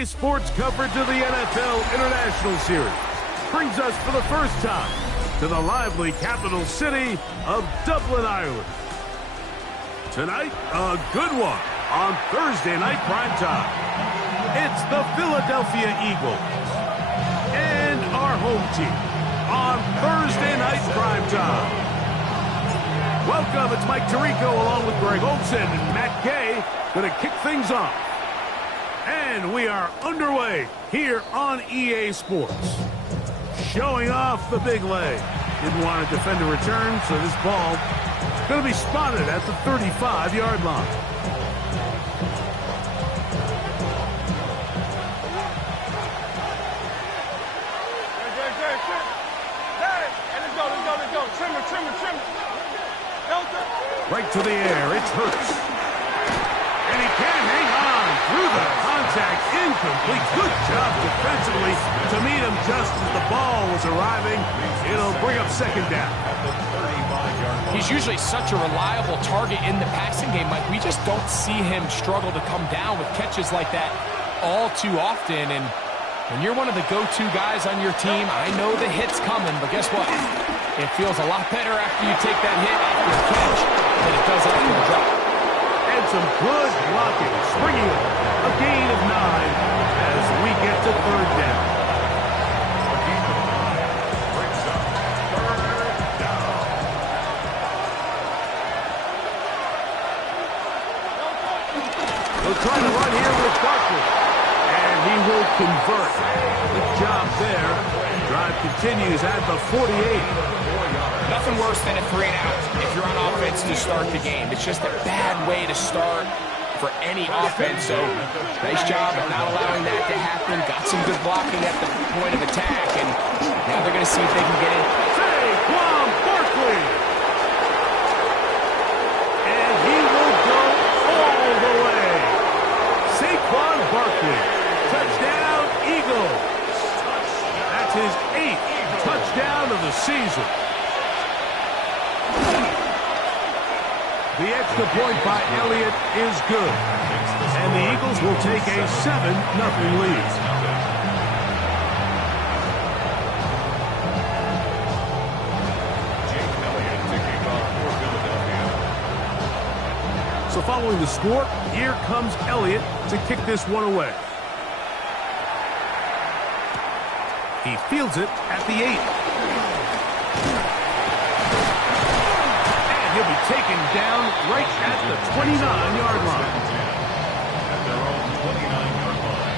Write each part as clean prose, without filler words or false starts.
EA Sports coverage of the NFL International Series brings us for the first time to the lively capital city of Dublin, Ireland. Tonight, a good one on Thursday night primetime. It's the Philadelphia Eagles and our home team on Thursday night primetime. Welcome, it's Mike Tirico along with Greg Olson and Matt Gay going to kick things off. And we are underway here on EA Sports. Showing off the big leg. Didn't want to defend a return, so this ball is going to be spotted at the 35-yard line. Right to the air, it's Hurts. And he can hang on through the contact, incomplete. Good job defensively to meet him just as the ball was arriving. It'll bring up second down. He's usually such a reliable target in the passing game, Mike. We just don't see him struggle to come down with catches like that all too often. And when you're one of the go-to guys on your team, I know the hit's coming, but guess what? It feels a lot better after you take that hit after the catch than it does after the drop. And some good blocking, springing up a gain of 9 as we get to third down. They'll try to run here with Barkley, and he will convert. Good job there. Drive continues at the 48. Nothing worse than a 3-and-out if you're on offense to start the game. It's just a bad way to start for any offense. So nice job of not allowing that to happen. Got some good blocking at the point of attack, and now they're going to see if they can get in. Saquon Barkley. And he will go all the way. Saquon Barkley. Touchdown, Eagles. That's his 8th touchdown of the season. The extra point by Elliott is good. And the Eagles will take a 7-0 lead. So following the score, here comes Elliott to kick this one away. He fields it at the 8. He'll be taken down right at the 29-yard line. At their own 29-yard line.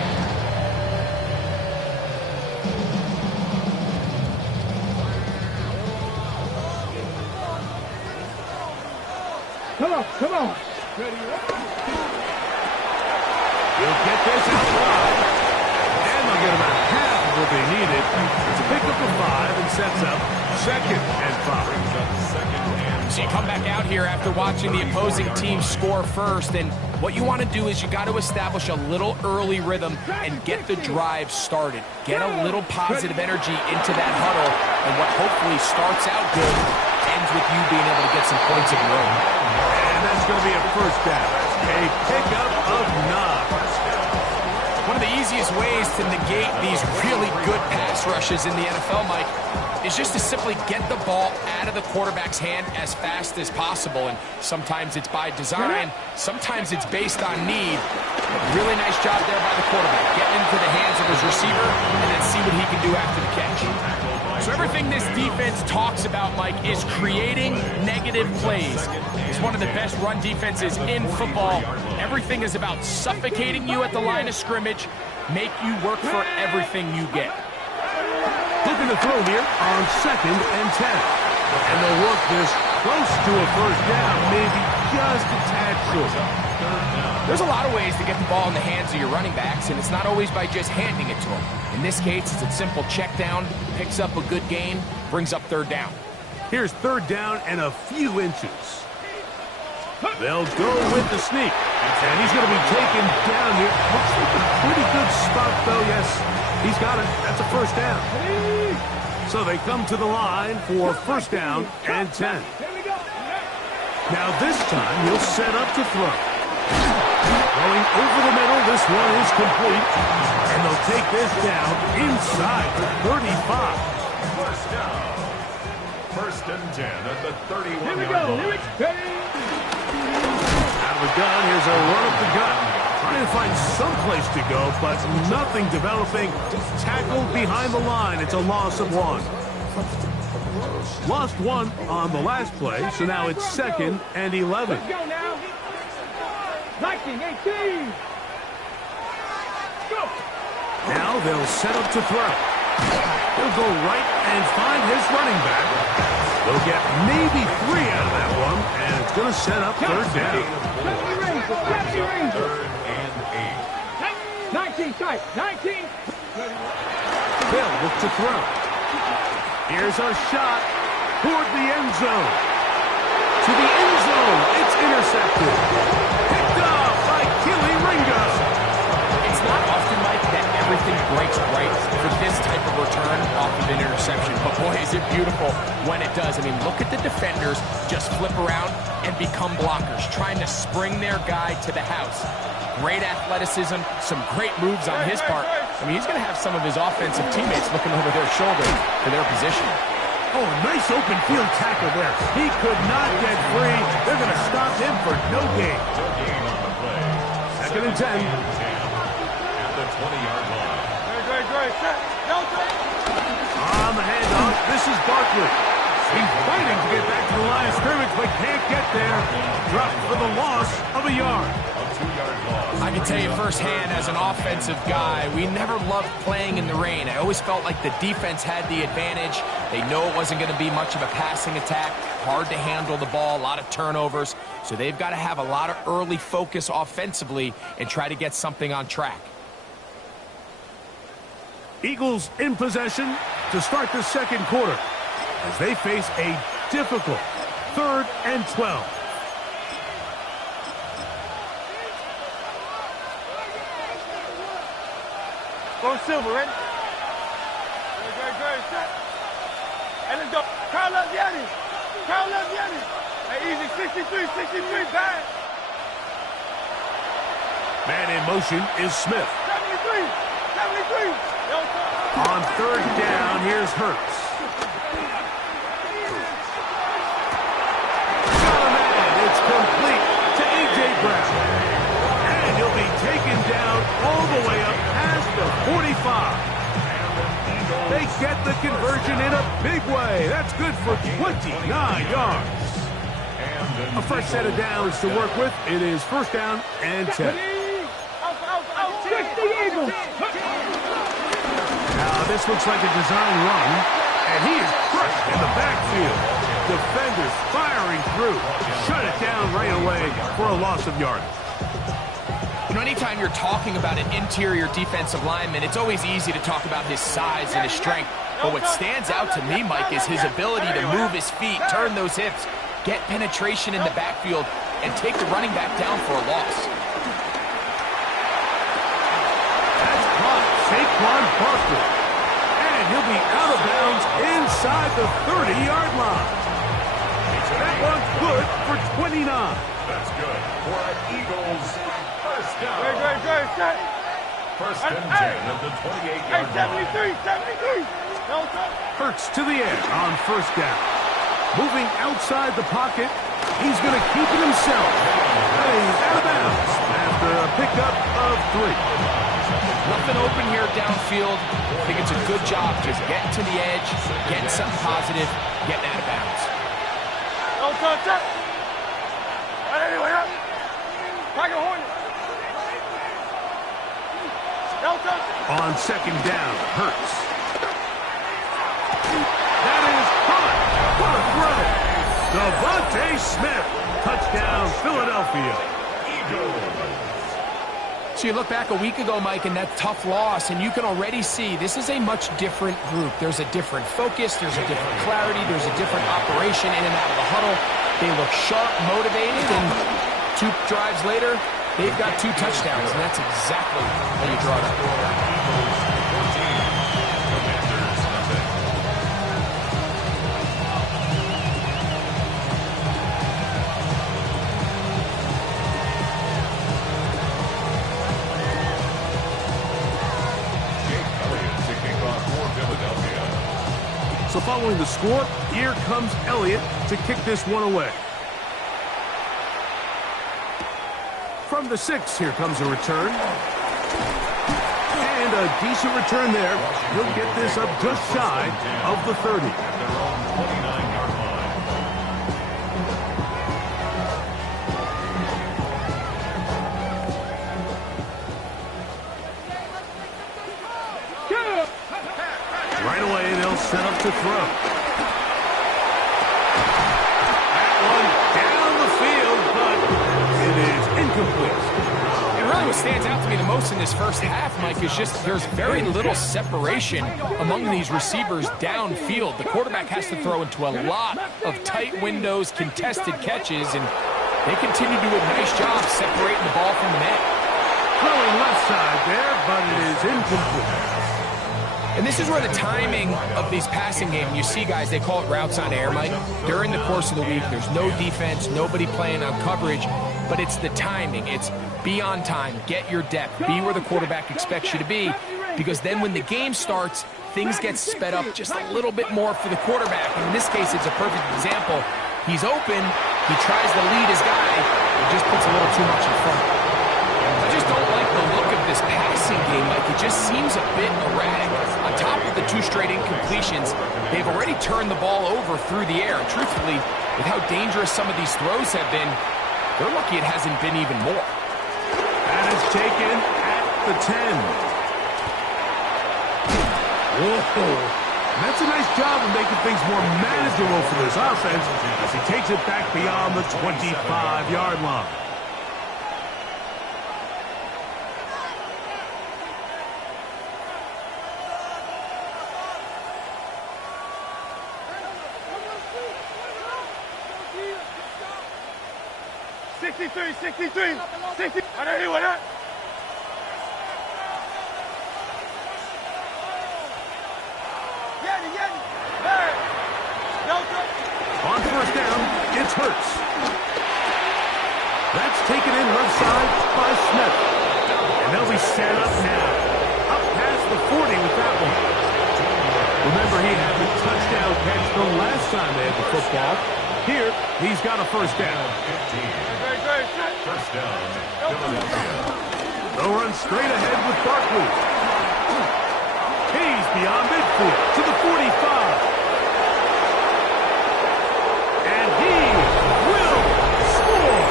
Come on. He'll get this out wide. And they'll get about half of what they needed. It's a pickup of 5 and sets up 2nd and 5. So you come back out here after watching the opposing team score first, and what you want to do is you got to establish a little early rhythm and get the drive started. Get a little positive energy into that huddle, and what hopefully starts out good ends with you being able to get some points of your own. And that's going to be a first down. A pickup of 9. One of the easiest ways to negate these really good pass rushes in the NFL, Mike, is just to simply get the ball out of the quarterback's hand as fast as possible. And sometimes it's by design, sometimes it's based on need. But really nice job there by the quarterback. Getting into the hands of his receiver and then see what he can do after the catch. So everything this defense talks about, Mike, is creating negative plays. It's one of the best run defenses in football. Everything is about suffocating you at the line of scrimmage, make you work for everything you get. Looking to throw here on 2nd and 10. And they'll work this close to a first down, maybe just a tad short. There's a lot of ways to get the ball in the hands of your running backs, and it's not always by just handing it to them. In this case, it's a simple check down, picks up a good gain, brings up 3rd down. Here's 3rd down and a few inches. They'll go with the sneak. And he's going to be taken down here. Looks like a pretty good spot, though. Yes, he's got it. That's a first down. So they come to the line for first down and 10. Now this time he'll set up to throw. Going over the middle, this one is complete. take this down inside the 35. First down. First and 10 at the 31-yard line. Out of the gun, here's a run up the gut. Trying to find some place to go, but nothing developing. Tackled behind the line. It's a loss of 1. Lost 1 on the last play, so now it's 2nd and 11. Let's go now. 19, 18. Go. Now they'll set up to throw. He'll go right and find his running back. They'll get maybe 3 out of that one, and it's going to set up 3rd down. 3rd and 8. 19 tight. 19. They'll look to throw. Here's a shot toward the end zone. To the end zone. It's intercepted. Picked off by Keely Ringo. It's not often, Mike, that everything breaks right for this type of return off of an interception. But boy, is it beautiful when it does. I mean, look at the defenders just flip around and become blockers, trying to spring their guy to the house. Great athleticism, some great moves on his part. I mean, he's going to have some of his offensive teammates looking over their shoulder for their position. Oh, nice open field tackle there. He could not get free. They're going to stop him for no gain. No gain on the play. 2nd and 10. At the 20-yard line. On the handoff, this is Barkley. He's fighting to get back to the line of scrimmage, but can't get there. Dropped for the loss of a yard. A 2-yard loss. I can tell you firsthand, as an offensive guy, we never loved playing in the rain. I always felt like the defense had the advantage. They know it wasn't going to be much of a passing attack. Hard to handle the ball, a lot of turnovers. So they've got to have a lot of early focus offensively and try to get something on track. Eagles in possession to start the 2nd quarter as they face a difficult 3rd and 12. Go Silver, ready? Great. Set. And let's go. Carl Leviani. Hey, easy. 63, bad. Man in motion is Smith. 73. On 3rd down, here's Hurts. Got a man. It's complete to A.J. Brown. And he'll be taken down all the way up past the 45. They get the conversion in a big way. That's good for 29 yards. A fresh set of downs to work with. It is 1st down and 10. Now this looks like a design run, and he is crushed in the backfield. Defenders firing through. Shut it down right away for a loss of yardage. You know, anytime you're talking about an interior defensive lineman, it's always easy to talk about his size and his strength. But what stands out to me, Mike, is his ability to move his feet, turn those hips, get penetration in the backfield, and take the running back down for a loss. That's caught Saquon Barkley. And he'll be out of bounds inside the 30-yard line. That one's good for 29. That's good for an Eagles first down. Great. Set. First and 10 at the 28-yard line. 73. Hurts to the edge on 1st down. Moving outside the pocket, he's going to keep it himself. And he's out of bounds after a pickup of 3. Nothing open here downfield. I think it's a good job just getting to the edge, getting something positive, getting out of bounds. Don't touch it. Anyway, up. Tiger Hornet. Don't touch it. On 2nd down, Hurts. That is caught. What a throw. Devontae Smith. Touchdown, Philadelphia. So you look back a week ago, Mike, and that tough loss, and you can already see this is a much different group. There's a different focus, there's a different clarity, there's a different operation in and out of the huddle. They look sharp, motivated, and 2 drives later, they've got 2 touchdowns, and that's exactly how you draw it up. So following the score, here comes Elliott to kick this one away. From the 6, here comes a return. And a decent return there. He'll get this up just shy of the 30. At their own 29-yard line. Right away, they'll set up to throw. That one down the field, but it is incomplete. And really what stands out to me the most in this first half, Mike, is just there's very little separation among these receivers downfield. The quarterback has to throw into a lot of tight windows, contested catches, and they continue to do a nice job separating the ball from the man. Throwing left side there, but it is incomplete. And this is where the timing of these passing games, you see guys, they call it routes on air, Mike. During the course of the week, there's no defense, nobody playing on coverage, but it's the timing. It's be on time, get your depth, be where the quarterback expects you to be, because then when the game starts, things get sped up just a little bit more for the quarterback. And in this case, it's a perfect example. He's open, he tries to lead his guy, he just puts a little too much in front. I just don't like the look of this passing game, Mike. It just seems a bit erratic. On top of the 2 straight incompletions, they've already turned the ball over through the air. And truthfully, with how dangerous some of these throws have been, they're lucky it hasn't been even more. That is taken at the 10. Whoa. That's a nice job of making things more manageable for this offense as he takes it back beyond the 25-yard line. $63. I don't hear what that. On first down, it's Hurts. That's taken in left side by Smith. And they'll be set up now. Up past the 40 with that one. Remember, he had the touchdown catch the last time they had the football. Here, he's got a first down. First down, Philadelphia. They'll run straight ahead with Barkley. He's beyond midfield to the 45. And he will score.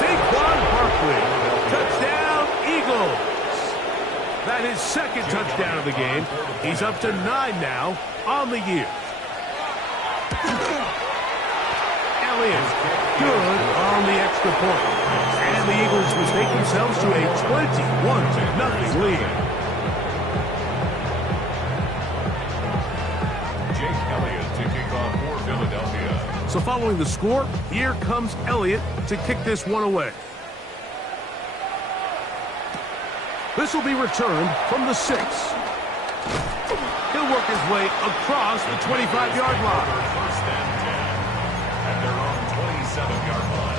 Saquon Barkley. Touchdown, Eagles. That is second touchdown of the game. He's up to 9 now on the year. Elliott, good on the extra point. And the Eagles mistake themselves to a 21-0 lead. Jake Elliott to kick off for Philadelphia. So following the score, here comes Elliott to kick this one away. This will be returned from the 6. He'll work his way across the 25-yard line. First and 10 at their own 27-yard line.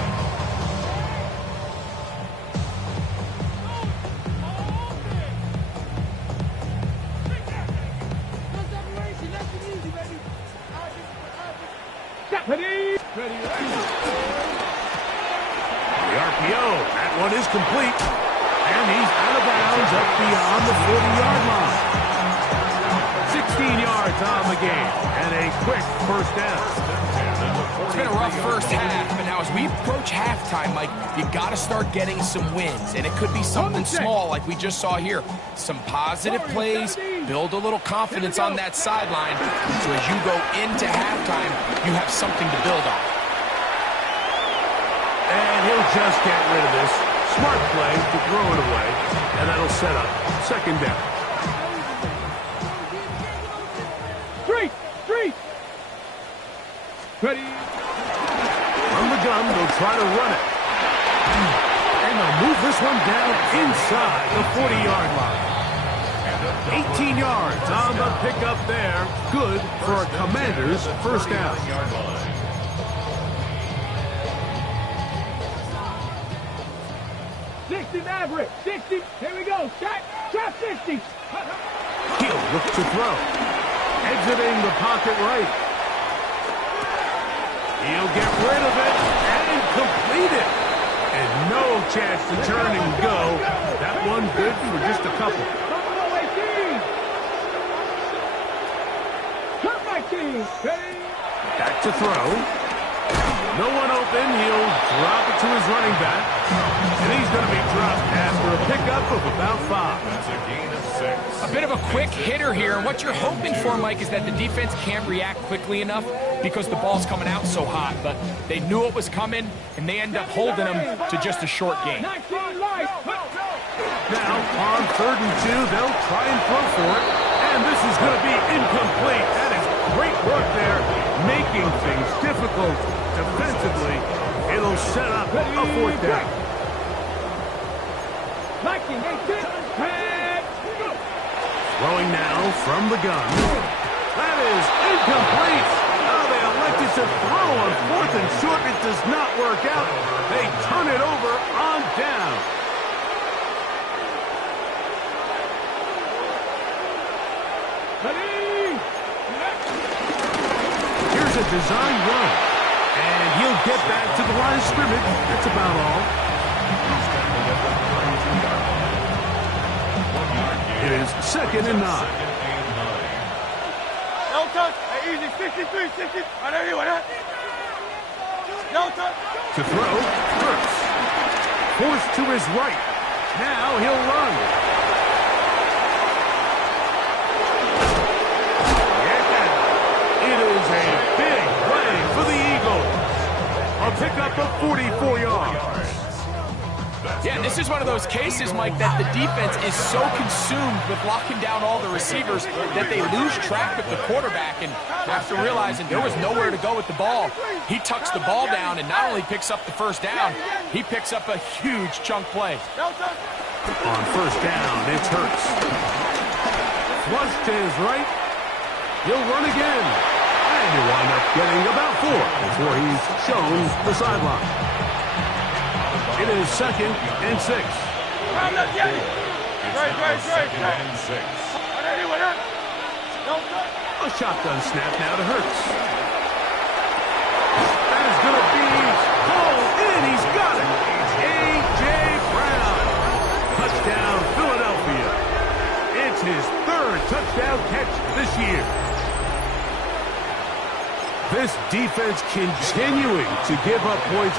The RPO, that one is complete. And he's out of bounds up beyond the 40-yard line. 16 yards on the game, and a quick first down. It's been a rough first half, but now as we approach halftime, Mike, you got to start getting some wins, and it could be something small like we just saw here. Some positive plays, build a little confidence on that sideline, so as you go into halftime, you have something to build on. And he'll just get rid of this. Smart play to throw it away, and that'll set up second down. Three. Ready. From the gun, they'll try to run it. And they'll move this one down inside the 40-yard line. 18 yards on the pickup there. Good for a Commander's first down. 60 Maverick. 60. Here we go. Trap 60. He'll look to throw. exiting the pocket right. He'll get rid of it and complete it. And no chance to turn and go. That one good for just a couple. Back to throw. No one open. He'll drop it to his running back. And he's going to be dropped after a pickup of about 5. That's a gain of 6. A bit of a quick hitter here, and what you're hoping for, Mike, is that the defense can't react quickly enough because the ball's coming out so hot. But they knew it was coming, and they end up holding them to just a short gain. Now, on 3rd and 2, they'll try and throw for it. And this is going to be incomplete. That is great work there, making things difficult defensively. It'll set up a 4th down. Throwing now from the gun. That is incomplete. Oh, they elected to throw on 4th and short. It does not work out. They turn it over on down. Here's a design run. And he'll get back to the line of scrimmage. That's about all. It is 2nd and 9. No touch. Hey, easy. 63, 60. Right there, you want no touch. To throw, Hurts. Forced to his right. Now he'll run. It is a big play for the Eagles. A pickup of 44 yards. Yeah, this is one of those cases, Mike, that the defense is so consumed with locking down all the receivers that they lose track of the quarterback. And after realizing there was nowhere to go with the ball, he tucks the ball down and not only picks up the 1st down, he picks up a huge chunk play. On 1st down, it's Hurts. Flush to his right. He'll run again. And he'll wind up getting about 4 before he's shown the sideline. It is 2nd and 6. Right. A shotgun snap now to Hurts. That is going to be pulled in. He's got it. A.J. Brown. Touchdown, Philadelphia. It's his 3rd touchdown catch this year. This defense continuing to give up points.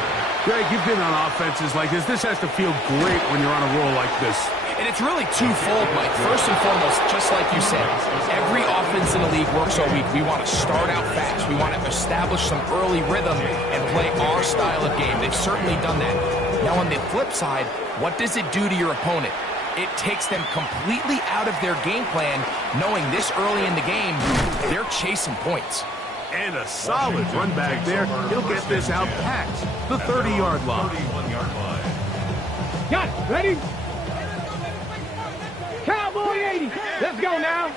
Greg, you've been on offenses like this. This has to feel great when you're on a roll like this. And it's really twofold, Mike. First and foremost, just like you said, every offense in the league works all week. We want to start out fast. We want to establish some early rhythm and play our style of game. They've certainly done that. Now, on the flip side, what does it do to your opponent? It takes them completely out of their game plan, knowing this early in the game, they're chasing points. And a solid run back there. He'll get this out past the 30-yard line. 31-yard line. Got it. Ready? Cowboy 80. Let's go now.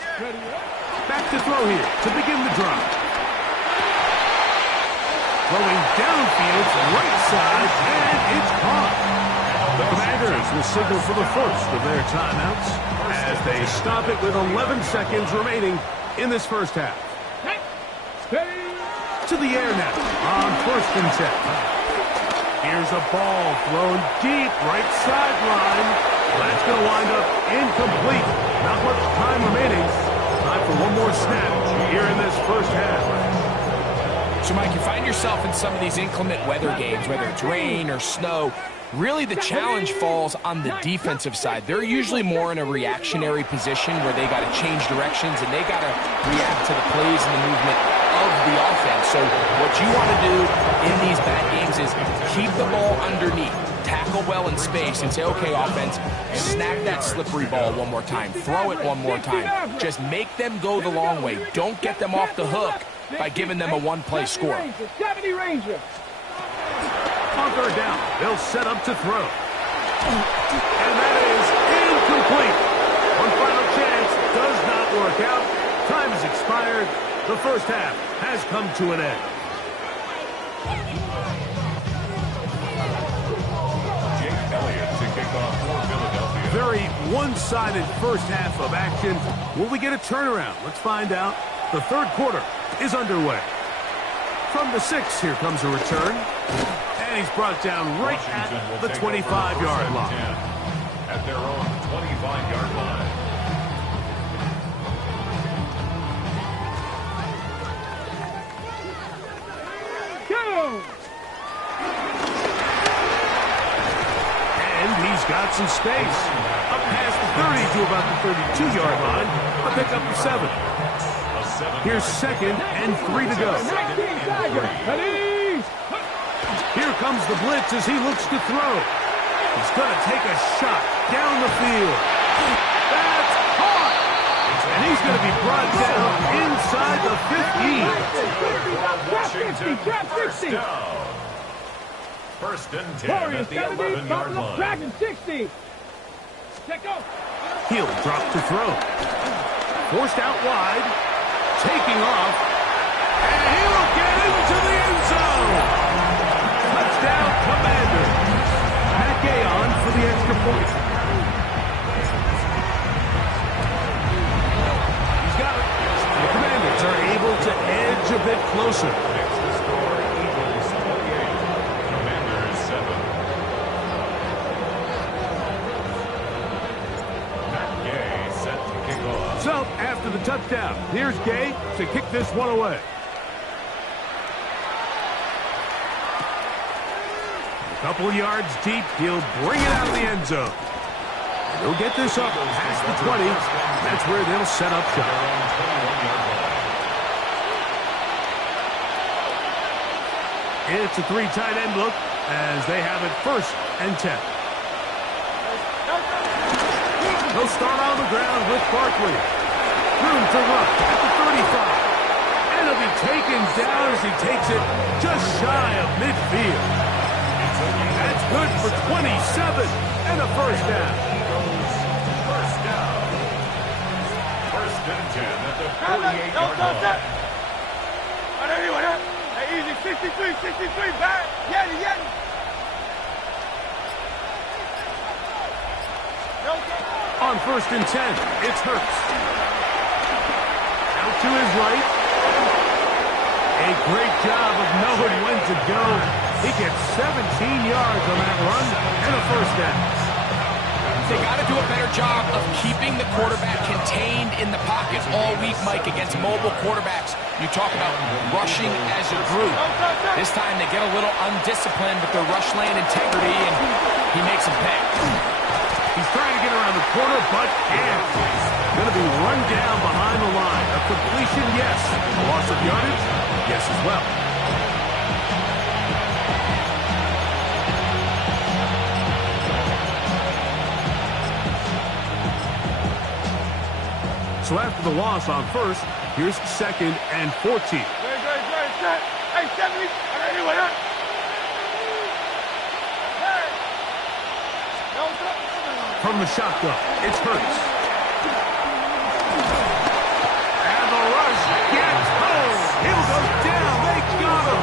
Back to throw here to begin the drive. Throwing downfield to right side, and it's caught. The Commanders will signal for the first of their timeouts as they stop it with 11 seconds remaining in this 1st half. To the air now on 1st and 10. Here's a ball thrown deep right sideline. That's going to wind up incomplete. Not much time remaining. Time for one more snap here in this 1st half. So, Mike, you find yourself in some of these inclement weather games, whether it's rain or snow. Really, the challenge falls on the defensive side. They're usually more in a reactionary position where they got to change directions and they got to react to the plays and the movement of the offense. So what you want to do in these bad games is keep the ball underneath, tackle well in space, and say, okay, offense, snap that slippery ball one more time, throw it one more time. Just make them go the long way. Don't get them off the hook by giving them a one-play score. 70 Ranger. On 3rd down, they'll set up to throw. And that is incomplete. One final chance does not work out. Time has expired. The 1st half has come to an end. Jake Elliott to kick off for Philadelphia. Very one-sided 1st half of action. Will we get a turnaround? Let's find out The third quarter is underway. From the 6, here comes a return. And he's brought down right at the 25-yard line. At their own 25-yard line. And he's got some space. Up past the 30 to about the 32-yard line. A pickup of 7. Here's 2nd and 3 to go. Here comes the blitz as he looks to throw. He's going to take a shot down the field. That's caught! And he's going to be brought down inside the 15. Trap 60. First and 10 at the 11-yard line. Trap 60. Check out. He'll drop to throw. Forced out wide. Taking off. And he'll get into the end zone. Touchdown, Commander. Matt Gay on for the extra point. He's got it. The Commanders are able to edge a bit closer. Next to score, Eagles 28, Commanders 7. Matt Gay set to kick off. So, after the touchdown, here's Gay to kick this one away. A couple of yards deep, he'll bring it out of the end zone. He'll get this up past the 20. That's where they'll set up shop. It's a 3 tight end look as they have it 1st and 10. They'll start on the ground with Barkley. Room to run at the 35. And he'll be taken down as he takes it just shy of midfield. That's good for 27 and a 1st down. First down. 1st and 10 at the 48-yard line. Easy, 63, back. Yeti. On 1st and 10, it's Hurts. Out to his right. A great job of knowing when to go. He gets 17 yards on that run and a 1st down. They got to do a better job of keeping the quarterback contained in the pocket all week, Mike, against mobile quarterbacks. You talk about rushing as a group. This time they get a little undisciplined with their rush lane integrity, and he makes them pay. He's trying to get around the corner, but can't. Going to be run down behind the line. A completion, yes. A loss of yardage, yes as well. So after the loss on 1st, here's 2nd and 14. Good. Hey, 70. Anyway, From the shotgun, it's Hurts. And the rush gets home. He'll go down. They got him.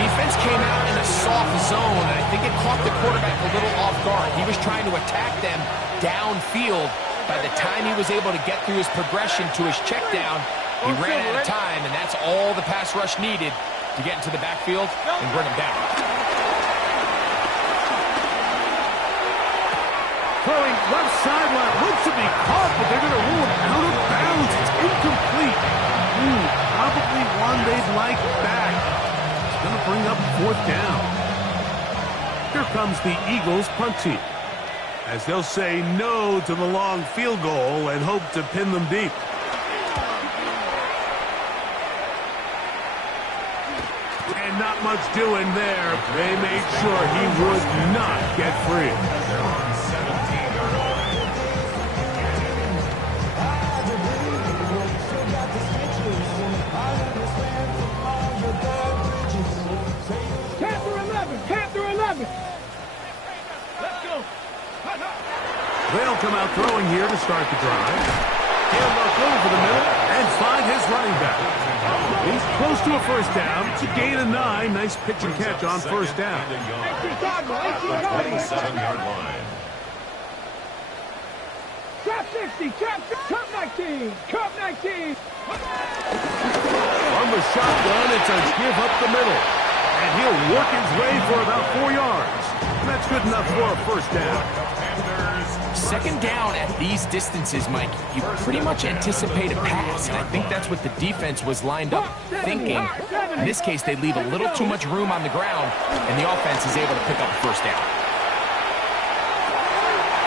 Defense came out in a soft zone, and I think it caught the quarterback a little off guard. He was trying to attack them downfield. By the time he was able to get through his progression to his check down, he ran out of time, and that's all the pass rush needed to get into the backfield and bring him down. Throwing left sideline, looks to be caught, but they're going to rule it out of bounds. It's incomplete. Probably one they'd like back. It's going to bring up 4th down. Here comes the Eagles punt team, as they'll say no to the long field goal and hope to pin them deep. And not much doing there. They made sure he would not get free. They're on 17-yard line. Panther 11. Let's go. They'll come out throwing here to start the drive. He'll look over the middle and find his running back. He's close to a 1st down. It's a gain of 9. Nice pitch and catch on 1st down. 27-yard line. Trap 60, trap 19, trap 19. From the shotgun, it's a give up the middle. And he'll work his way for about 4 yards. That's good enough for a first down. Second down at these distances, Mike, you pretty much anticipate a pass, and I think that's what the defense was lined up thinking. In this case, they leave a little too much room on the ground, and the offense is able to pick up a first down.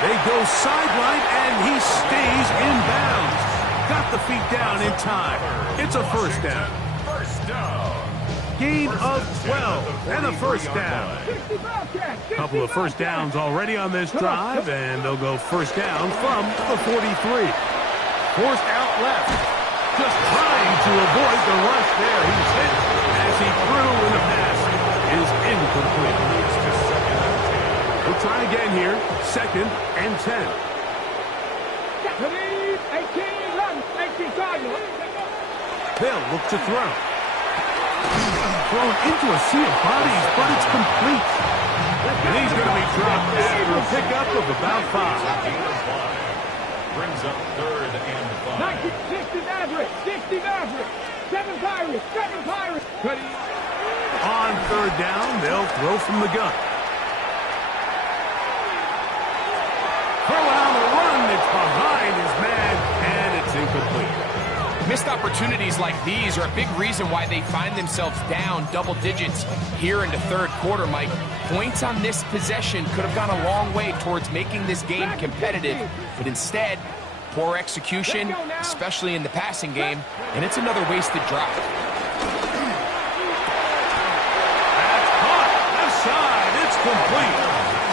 They go sideline, and he stays in bounds. Got the feet down in time. It's a first down. First down. Gain of 12 and a first down. Couple of first downs already on this drive, and they'll go first down from the 43. Forced out left. Just trying to avoid the rush there. He's hit as he threw, and the pass is incomplete. We'll try again here. Second and 10. 18, run, 18 Cardinals. They'll look to throw. Thrown into a sea of bodies, but it's complete. And he's going to be dropped after a pickup of about 5. Brings up third and 5. 60 Maverick, 60 Maverick. 7 Pirates, 7 Pirates. On third down, they'll throw from the gun. Throw out a run. It's behind his man, and it's incomplete. Missed opportunities like these are a big reason why they find themselves down double digits here in the third quarter, Mike. Points on this possession could have gone a long way towards making this game competitive, but instead, poor execution, especially in the passing game, and it's another wasted drive. That's caught. Left side. It's complete.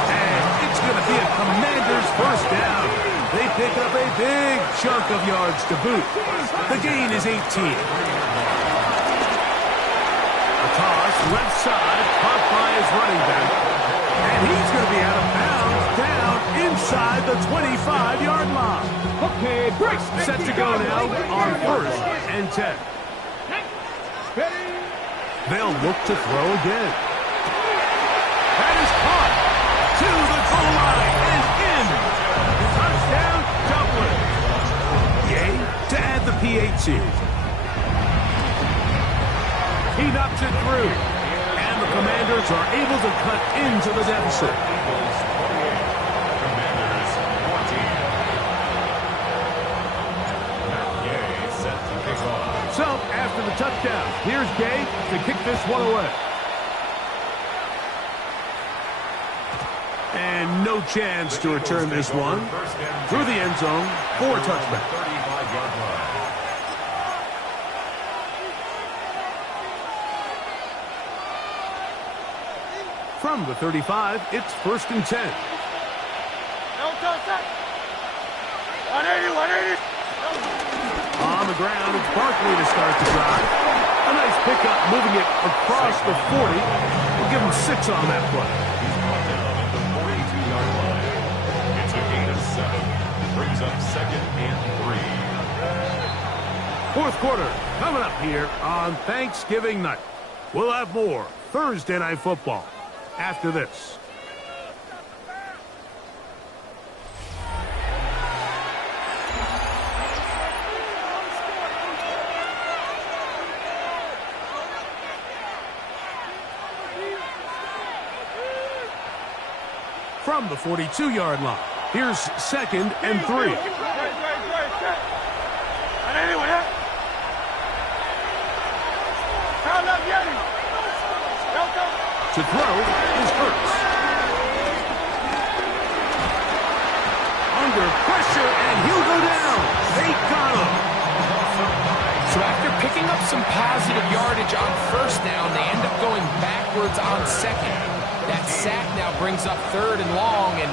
And it's going to be a Commander's first down. They pick up a big chunk of yards to boot. The gain is 18. A toss, left side, caught by his running back. And he's going to be out of bounds, down inside the 25-yard line. Okay, break. Set to go now on first and 10. They'll look to throw again. That is caught to the goal line and in. Touchdown, Dublin. Yay to add the PAT. He knocks it through. And the Commanders are able to cut into the deficit. Commanders 14. Yay, set to kick off. So, after the touchdown, here's Gay to kick this one away. And no chance to return this one through the end zone for a touchback. 35-yard line. From the 35, it's first and 10. 180, 180. On the ground, it's Barkley to start the drive. A nice pickup, moving it across the 40. We'll give him 6 on that play. He's brought down at the 42-yard line. It's a gain of 7. Brings up second and 3. Fourth quarter coming up here on Thanksgiving night. We'll have more Thursday Night Football after this. From the 42-yard line, here's second and 3. To throw is Hurts. Under pressure, and he'll go down. They got him. So after picking up some positive yardage on first down, they end up going backwards on second. That sack now brings up third and long, and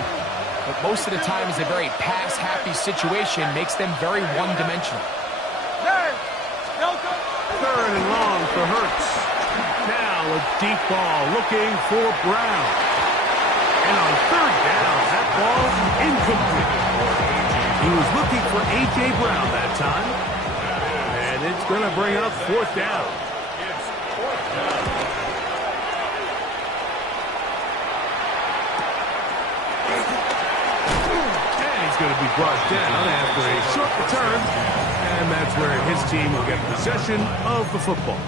what most of the time is a very pass-happy situation, makes them very one-dimensional. Third and long for Hurts. Now a deep ball looking for Brown. And on third down, that ball incomplete. He was looking for A.J. Brown that time. And it's going to bring up fourth down. It's fourth down. And he's going to be brought down after a short return, and that's where his team will get possession of the football.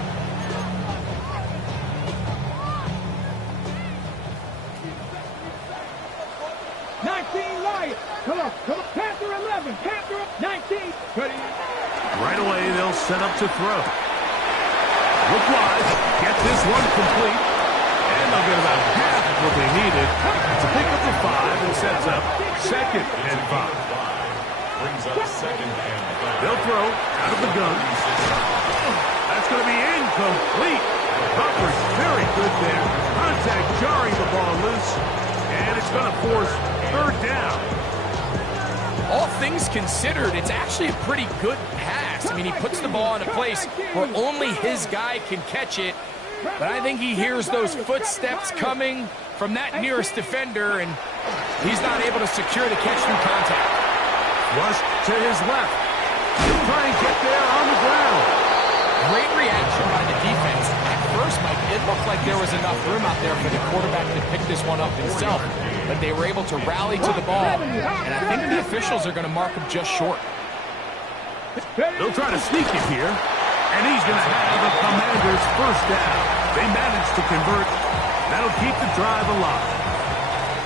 Panther 11, Panther 19. Right away, they'll set up to throw. Look wide, get this one complete, and they'll get about half of what they needed to pick up the 5 and sets up 2nd and 5. Brings up 2nd and 5. They'll throw out of the gun. That's going to be incomplete. Coverage very good there. Contact jarring the ball loose, and it's going to force 3rd down. All things considered, it's actually a pretty good pass. I mean, he puts the ball in a place where only his guy can catch it. But I think he hears those footsteps coming from that nearest defender, and he's not able to secure the catch through contact. Rush to his left. He'll try and get there on the ground. Great reaction by the defense. At first, Mike, it looked like there was enough room out there for the quarterback to pick this one up himself. But they were able to rally to the ball, and I think the officials are going to mark him just short. They'll try to sneak it here, and he's going to have the Commanders' 1st down. They managed to convert. That'll keep the drive alive.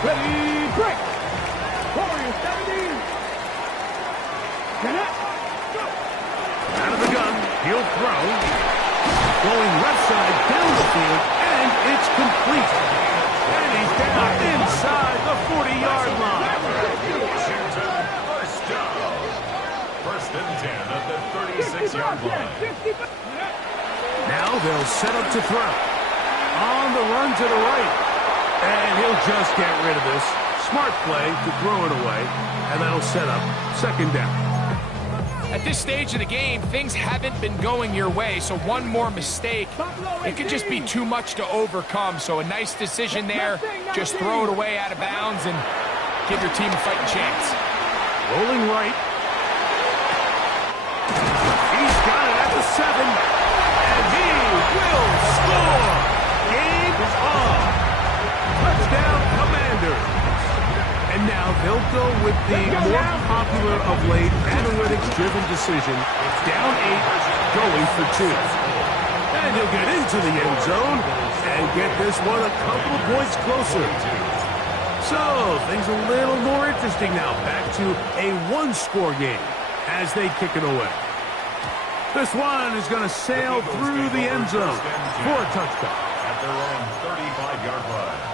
Ready, break. Warriors 17. Out of the gun, he'll throw. Going left side down the field, and it's complete. And he's down inside the 40-yard line. First down. 1st and 10 at the 36-yard line. Now they'll set up to throw. On the run to the right. And he'll just get rid of this. Smart play to throw it away. And that'll set up 2nd down. At this stage of the game, things haven't been going your way, so one more mistake, it could just be too much to overcome. So a nice decision there. Just throw it away out of bounds and give your team a fighting chance. Rolling right. He's got it at the 7. And he will score. Game on. Touchdown, Commanders. And now they'll go with the more popular of late analytics-driven decision. Down 8, going for 2. And he'll get into the end zone and get this one a couple of points closer. So, things a little more interesting now. Back to a 1-score game as they kick it away. This one is going to sail through the end zone for a touchdown. At their own 35-yard line.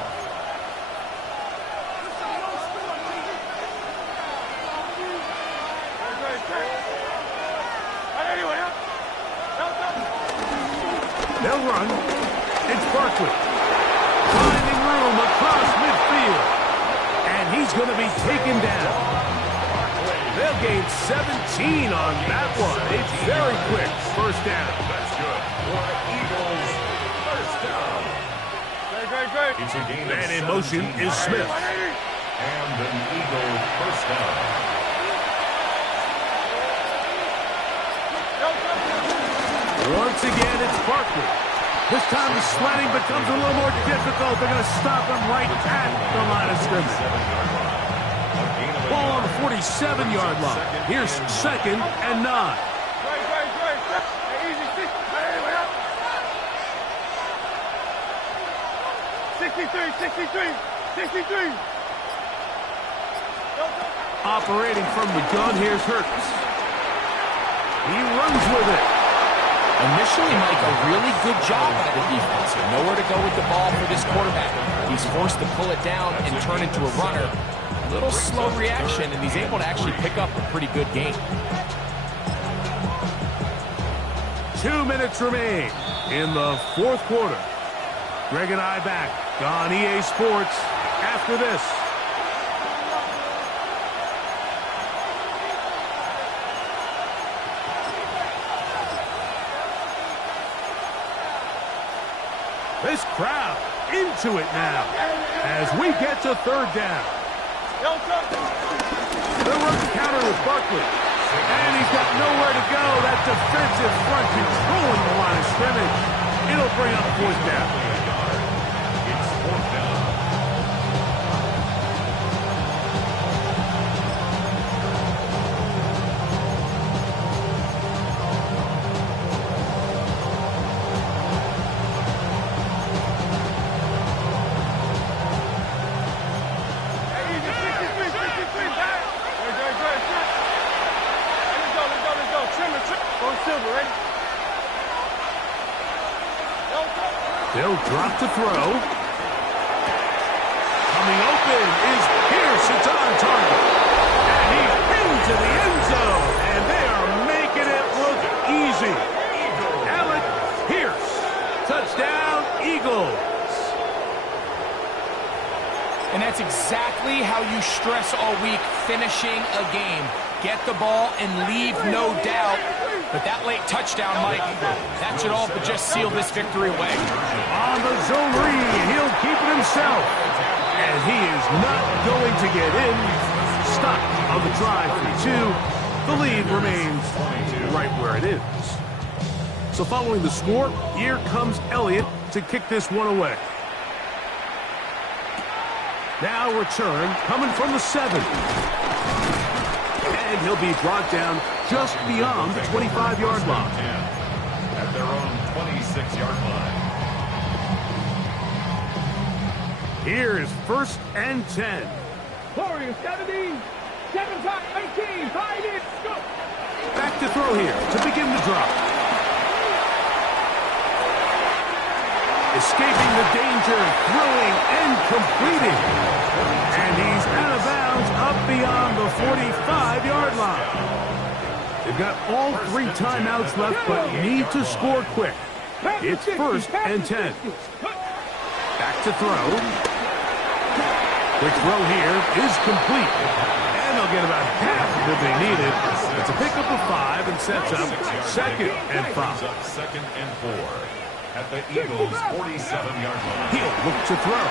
They'll run. It's Barkley. Finding room across midfield. And he's going to be taken down. They'll gain 17 on that one. It's very quick. 1st down. That's good. For the Eagles, 1st down. Great. It's a gain of Man in motion is Smith. And an Eagle 1st down. Once again, it's Barkley. This time the sledding becomes a little more difficult. They're going to stop him right at the line of scrimmage. Ball on the 47-yard line. Here's 2nd and 9. Easy. 63. Operating from the gun, here's Hurts. He runs with it. Initially, Mike, a really good job by the defense. Nowhere to go with the ball for this quarterback. He's forced to pull it down and turn into a runner. A little slow reaction, and he's able to actually pick up a pretty good gain. 2 minutes remain in the 4th quarter. Greg and I back on EA Sports after this. This crowd into it now as we get to 3rd down. The run counter with Barkley. And he's got nowhere to go. That defensive front controlling the line of scrimmage. It'll bring up 4th down. It's 4th down. Silver, ready? They'll drop to throw. Coming open is Pierce. It's on target. And he's into the end zone. And they are making it look easy. Alec Pierce. Touchdown, Eagles. And that's exactly how you stress all week, finishing a game. Get the ball and leave no doubt. But that late touchdown, Mike, that should all but just seal this victory away. On the zone read, he'll keep it himself. And he is not going to get in. Stop on the drive for 2. The lead remains right where it is. So following the score, here comes Elliott to kick this one away. Now return coming from the 7. And he'll be brought down just beyond the 25-yard line. At their own 26-yard line. Here is 1st and 10. Warriors 17, 7 times 18, 5 in, go. Back to throw here to begin the drop. Escaping the danger, throwing and completing. And he's out of bounds up beyond the 45-yard line. They've got all 3 timeouts left, but need to score quick. It's 1st and 10. Back to throw. Quick throw here is complete. And they'll get about half of what they needed. It's a pickup of 5 and sets up 2nd and 5. 2nd and 4. At the Eagles' 47-yard line. He'll look to throw.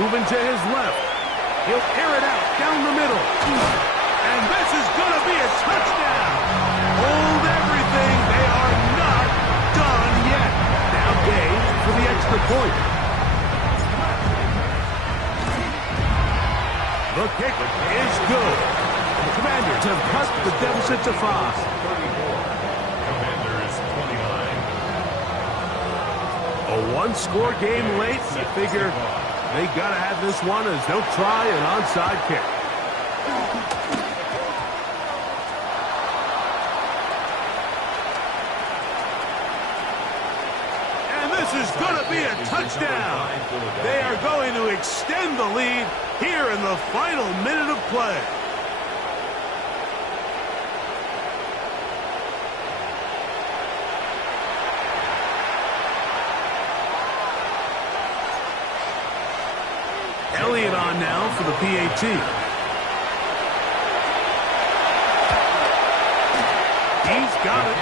Moving to his left. He'll air it out down the middle. And this is going to be a touchdown. Hold everything. They are not done yet. Now Gay for the extra point. The kick is good. The Commanders have cut the deficit to 5. 34. Commanders 29. A one-score game late. You figure they got to have this one as they'll try an onside kick. And this is going to be a touchdown. They are going to extend the lead here in the final minute of play. Elliott on now for the PAT. He's got it.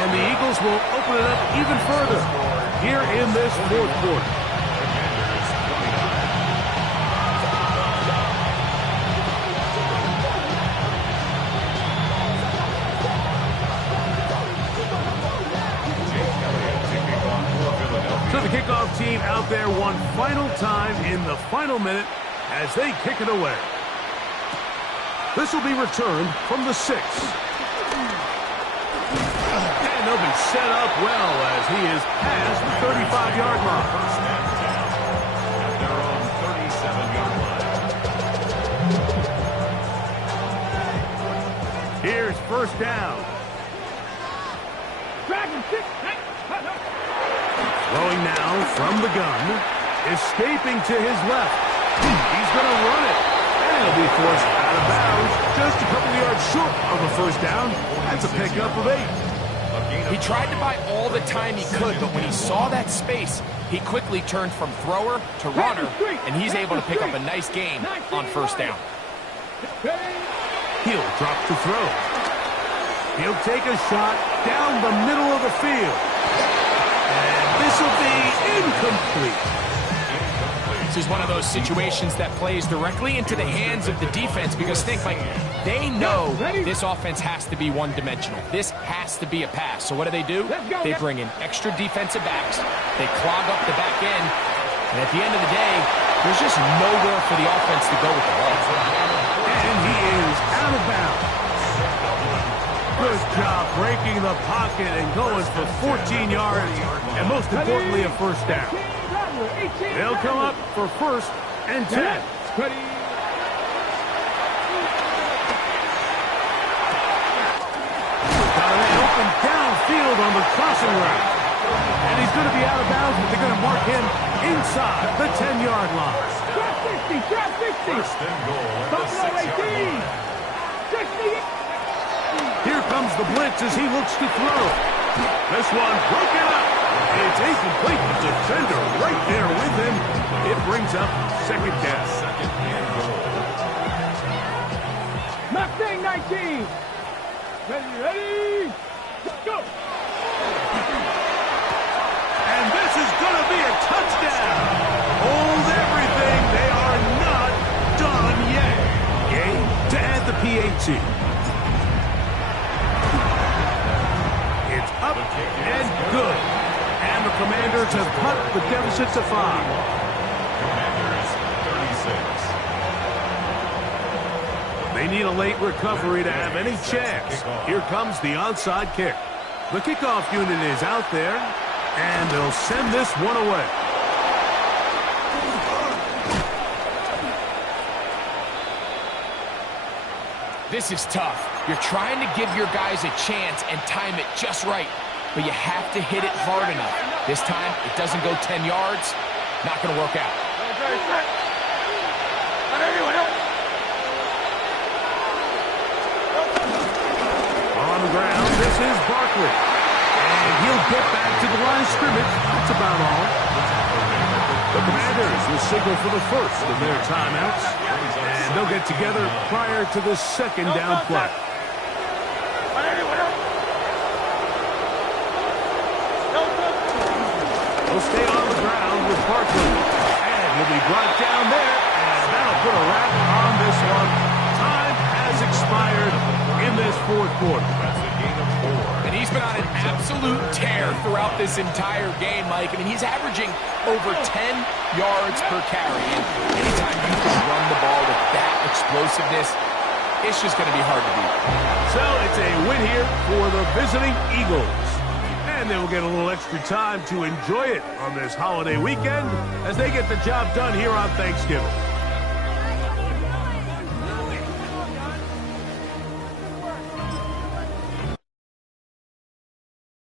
And the Eagles will open it up even further here in this 4th quarter. So the kickoff team out there one final time in the final minute as they kick it away. This will be returned from the 6. And they'll be set up well as he is past the 35-yard line. First and 10 at their own 37-yard line. Here's 1st down. Throwing now from the gun. Escaping to his left. He's going to run it. And he'll be forced out of bounds. Just a couple of yards short of the 1st down. That's a pickup of 8. He tried to buy all the time he could, but when he saw that space, he quickly turned from thrower to runner, and he's able to pick up a nice gain on 1st down. He'll drop to throw. He'll take a shot down the middle of the field. And this will be incomplete. This is one of those situations that plays directly into the hands of the defense because think, like, they know this offense has to be one-dimensional. This has to be a pass. So what do? They bring in extra defensive backs. They clog up the back end. And at the end of the day, there's just nowhere for the offense to go with the ball. And he is out of bounds. Good job breaking the pocket and going for 14 yards. And most importantly, a 1st down. They'll come up for 1st and 10. Got an open downfield. on the crossing route. And he's going to be out of bounds, but they're going to mark him inside the 10-yard line. Drop 60, drop 60. First and goal at the Buffalo 6-yard 18. line. 60. Here comes the blitz as he looks to throw. This one broken up. It's incomplete. The defender right there with him. It brings up second down. Second and goal. Mustang 19. Ready, go. And this is going to be a touchdown. Hold everything. They are not done yet. Game to add the PAT. It's up and good. And the Commanders have cut the deficit to 5. Commanders 36. They need a late recovery to have any chance. Here comes the onside kick. The kickoff unit is out there, and they'll send this one away. This is tough. You're trying to give your guys a chance and time it just right, but you have to hit it hard enough. This time, it doesn't go 10 yards. Not going to work out. On the ground, this is Barkley. And he'll get back to the line of scrimmage. That's about all. The Commanders will signal for the first of their timeouts. And they'll get together prior to the second down play. He'll stay on the ground with Barkley. And he'll be brought down there. And that'll put a wrap on this one. Time has expired in this fourth quarter. That's the gain of 4. And he's been on an absolute tear throughout this entire game, Mike. I mean, he's averaging over 10 yards per carry. And anytime you can run the ball with that explosiveness, it's just going to be hard to beat. So it's a win here for the visiting Eagles. And they will get a little extra time to enjoy it on this holiday weekend as they get the job done here on Thanksgiving.